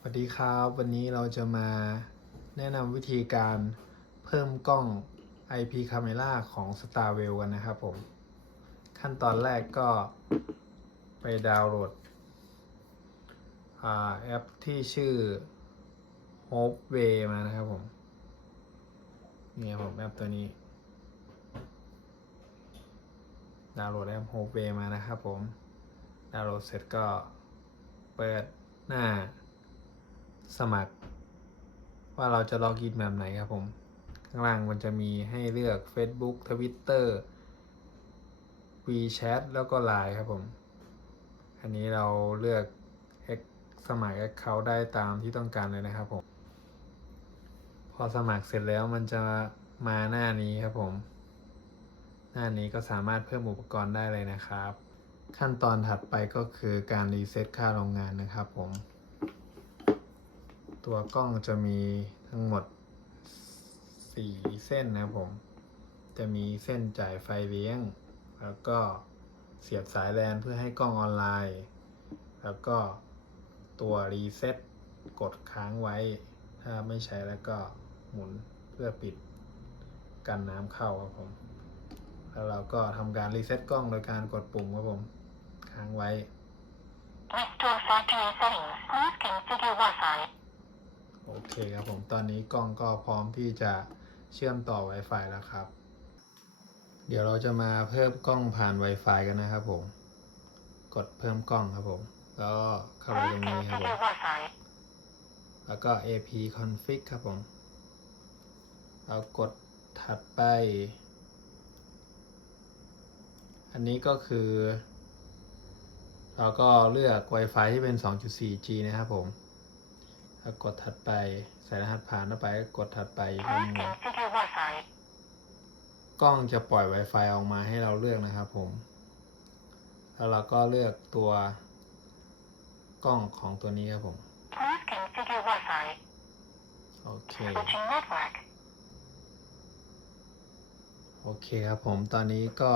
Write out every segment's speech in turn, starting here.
สวัสดีครับ วันนี้เราจะมาแนะนำวิธีการเพิ่มกล้อง IP Camera ของ Starwell กันนะครับผม ขั้นตอนแรกก็ไปดาวน์โหลดอแอปที่ชื่อ Hopeway มานะครับผม นี่ครับผมแอปตัวนี้ ดาวน์โหลดแอป Hopeway มานะครับผม ดาวน์โหลดเสร็จก็เปิดหน้า สมัคร ว่าเราจะล็อกอินแบบไหนครับผม ข้างล่างมันจะมีให้เลือก Facebook Twitter WeChat แล้วก็ Line ครับผม อันนี้เราเลือกสมัคร Account ได้ตามที่ต้องการเลยนะครับผม พอสมัครเสร็จแล้วมันจะมาหน้านี้ครับผม หน้านี้ก็สามารถเพิ่มอุปกรณ์ได้เลยนะครับ ขั้นตอนถัดไปก็คือการรีเซ็ตค่าโรงงานนะครับผม ตัวกล้องจะมีทั้งหมด 4 เส้นนะครับผม จะมีเส้นจ่ายไฟเลี้ยง แล้วก็เสียบสายแลนเพื่อให้กล้องออนไลน์ แล้วก็ตัวรีเซ็ตกดค้างไว้ ถ้าไม่ใช้แล้วก็หมุนเพื่อปิดกันน้ำเข้าครับผม แล้วเราก็ทำการรีเซ็ตกล้องโดยการกดปุ่มครับผม ค้างไว้ Restore factory settings. Please configure Wi-Fi. โอเคครับผม ตอนนี้กล้องก็พร้อมที่จะเชื่อมต่อ Wi-Fi แล้วครับ เดี๋ยวเราจะมาเพิ่มกล้องผ่าน Wi-Fi กันนะครับผม กดเพิ่มกล้องครับผม แล้วก็เข้าไปตรงนี้ครับผมแล้วก็ AP config ครับผมแล้วกดถัดไป อันนี้ก็คือ เราก็เลือก Wi-Fi ที่เป็น 2.4G นะครับผม แล้วกดถัดไปใส่รหัสผ่านเข้าไปก็กดถัดไปอีกครั้ง Please หนึ่ง configure Wi-Fi. กล้องจะปล่อย Wi-Fi ออกมาให้เราเลือกนะครับผม แล้วเราก็เลือกตัวกล้องของตัวนี้ครับผม Please configure Wi-Fi. โอเค Switching network. โอเคครับผมตอนนี้ก็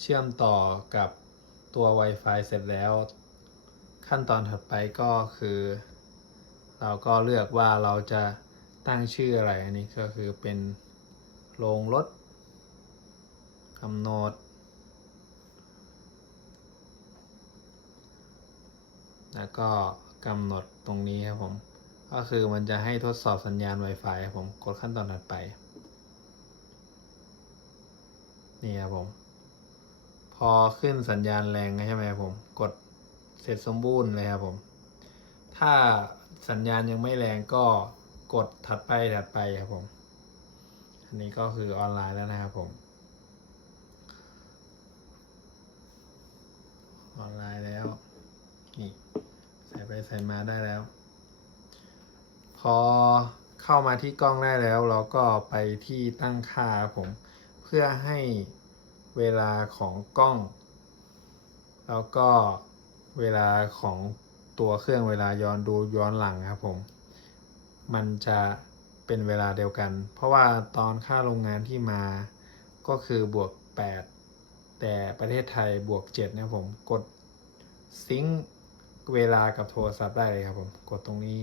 เชื่อมต่อกับตัว Wi-Fi เสร็จแล้ว ขั้นตอนถัดไปก็คือ เราก็เลือกว่าเราจะตั้งชื่ออะไร อันนี้ก็คือเป็นโรงรถกำหนด แล้วก็กำหนดตรงนี้ครับผม ก็คือมันจะให้ทดสอบสัญญาณ Wi-Fi ผมกดขั้นตอนถัดไป นี่ครับผม พอขึ้นสัญญาณแรงใช่ไหมครับผม กดเสร็จสมบูรณ์เลยครับผม ถ้า สัญญาณยังไม่แรงก็กดถัดไปถัดไปครับผม อันนี้ก็คือออนไลน์แล้วนะครับผม ออนไลน์แล้ว นี่ ใส่ไปใส่มาได้แล้ว พอเข้ามาที่กล้องได้แล้ว เราก็ไปที่ตั้งค่าครับผม เพื่อให้เวลาของกล้อง แล้วก็เวลาของ ตัวเครื่องเวลาย้อนดูย้อนหลังครับผม มันจะเป็นเวลาเดียวกัน เพราะว่าตอนค่าโรงงานที่มาก็คือบวก 8 แต่ประเทศไทยบวก7นะผมกดซิงค์เวลากับโทรศัพท์ได้เลยครับผมกดตรงนี้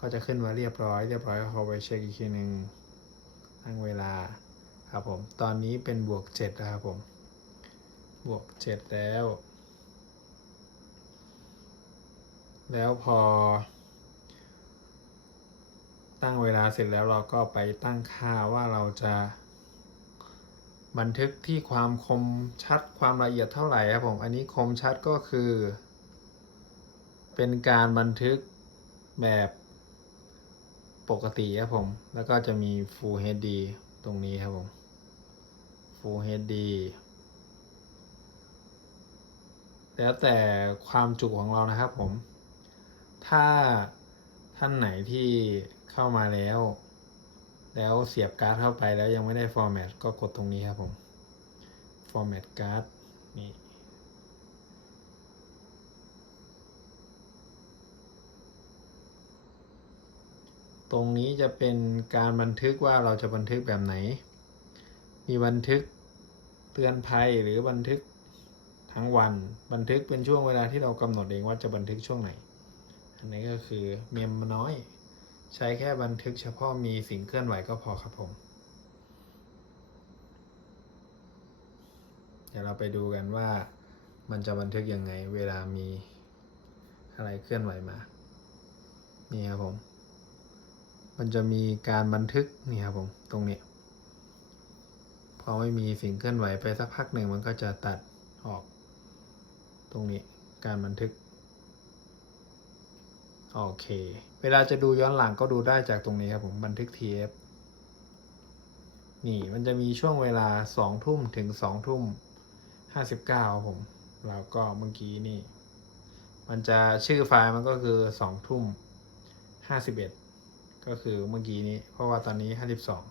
ก็จะขึ้นมาเรียบร้อย เรียบร้อยก็เข้าไปเช็คอีกทีหนึ่งตั้งเวลาครับผม ตอนนี้เป็นบวกเจ็ดนะครับผม บวกเจ็ดแล้ว แล้วพอ ตั้งเวลาเสร็จแล้วเราก็ไปตั้งค่าว่าเราจะ บันทึกที่ความคมชัดความละเอียดเท่าไหร่ครับผมอันนี้คมชัดก็คือ เป็นการบันทึกแบบปกติครับผม แล้วก็จะมี Full HD ตรงนี้ครับผม Full HD แล้วแต่ความจุของเรานะครับผม ถ้าท่านไหนที่เข้ามาแล้ว แล้วเสียบการ์ดเข้าไปแล้วยังไม่ได้ฟอร์แมตก็กดตรงนี้ครับผมฟอร์แมตการ์ดนี่ตรงนี้จะเป็นการบันทึกว่าเราจะบันทึกแบบไหน มีบันทึกเตือนภัยหรือบันทึกทั้งวัน บันทึกเป็นช่วงเวลาที่เรากำหนดเองว่าจะบันทึกช่วงไหน อันนี้ก็คือเมมน้อย ใช้แค่บันทึกเฉพาะมีสิ่งเคลื่อนไหวก็พอครับผม เดี๋ยวเราไปดูกันว่ามันจะบันทึกยังไงเวลามีอะไรเคลื่อนไหวมา นี่ครับผม มันจะมีการบันทึกนี่ครับผมตรงนี้ พอไม่มีสิ่งเคลื่อนไหวไปสักพักหนึ่งมันก็จะตัดออก ตรงนี้การบันทึก โอเค เวลาจะดูย้อนหลังก็ดูได้จากตรงนี้ครับผมบันทึก TF นี่มันจะมีช่วงเวลาสองทุ่มถึงสองทุ่มห้าสิบเก้าผม แล้วก็เมื่อกี้นี่ มันจะชื่อไฟล์มันก็คือสองทุ่มห้าสิบเอ็ดก็คือเมื่อกี้นี้ เพราะว่าตอนนี้ห้าสิบสอง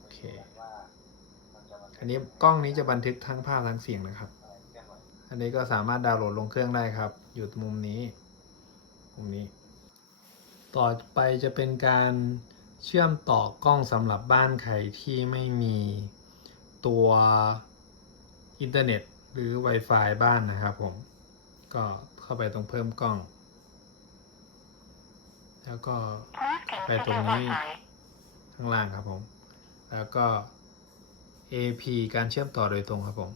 โอเค อันนี้กล้องนี้จะบันทึกทั้งภาพทั้งเสียงนะครับ อันนี้ก็สามารถดาวน์โหลดลงเครื่องได้ครับ อยู่มุมนี้ มุมนี้ ต่อไปจะเป็นการเชื่อมต่อกล้องสำหรับบ้านใครที่ไม่มีตัวอินเทอร์เน็ตหรือ Wi-Fi บ้านนะครับผม ก็เข้าไปตรงเพิ่มกล้อง แล้วก็ Please Phải configure tụi nó- Wi-Fi. ข้างล่างครับผม แล้วก็ AP การเชื่อมต่อโดยตรงครับผม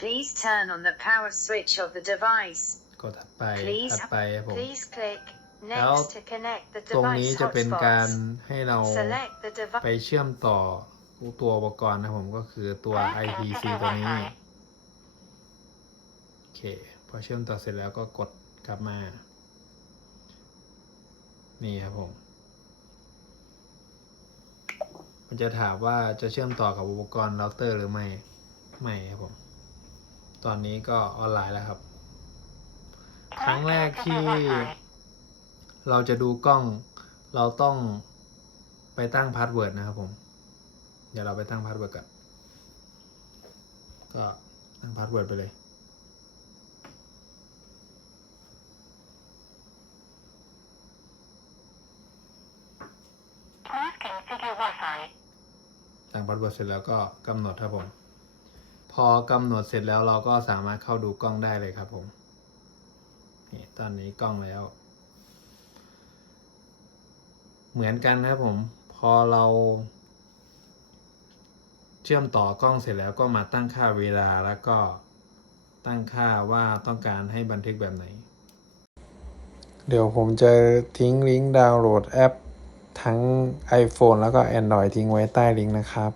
Please turn on the power switch of the device. กดถัดไป Please ถัดไปครับผม Please click แล้ว next to connect the ตรงนี้ device จะเป็นการ hotspots. ให้เรา Select the ไป device. เชื่อมต่อตัวอุปกรณ์นะครับผมก็คือตัว IPC ตัวนี้ โอเค พอเชื่อมต่อเสร็จแล้วก็กดกลับมา นี่ครับผม มันจะถามว่าจะเชื่อมต่อกับอุปกรณ์เราเตอร์หรือไม่ ไม่ครับผม ตอนนี้ก็ออนไลน์แล้วครับ ครั้งแรกที่เราจะดูกล้อง เราต้องไปตั้งพาสเวิร์ดนะครับผม เดี๋ยวเราไปตั้งพาสเวิร์ดกันก็ตั้งพาสเวิร์ดไปเลย ตั้งพาสเวิร์ดเสร็จแล้วก็กำหนดครับผม พอกำหนดเสร็จแล้วเราก็สามารถเข้าดูกล้องได้เลยครับผม นี่ตอนนี้กล้องแล้ว เหมือนกันนะครับผม พอเราเชื่อมต่อกล้องเสร็จแล้วก็มาตั้งค่าเวลาแล้วก็ตั้งค่าว่าต้องการให้บันทึกแบบไหน เดี๋ยวผมจะทิ้งลิงก์ดาวน์โหลดแอป ทั้ง iPhone แล้วก็ Android ทิ้งไว้ใต้ลิงก์นะครับ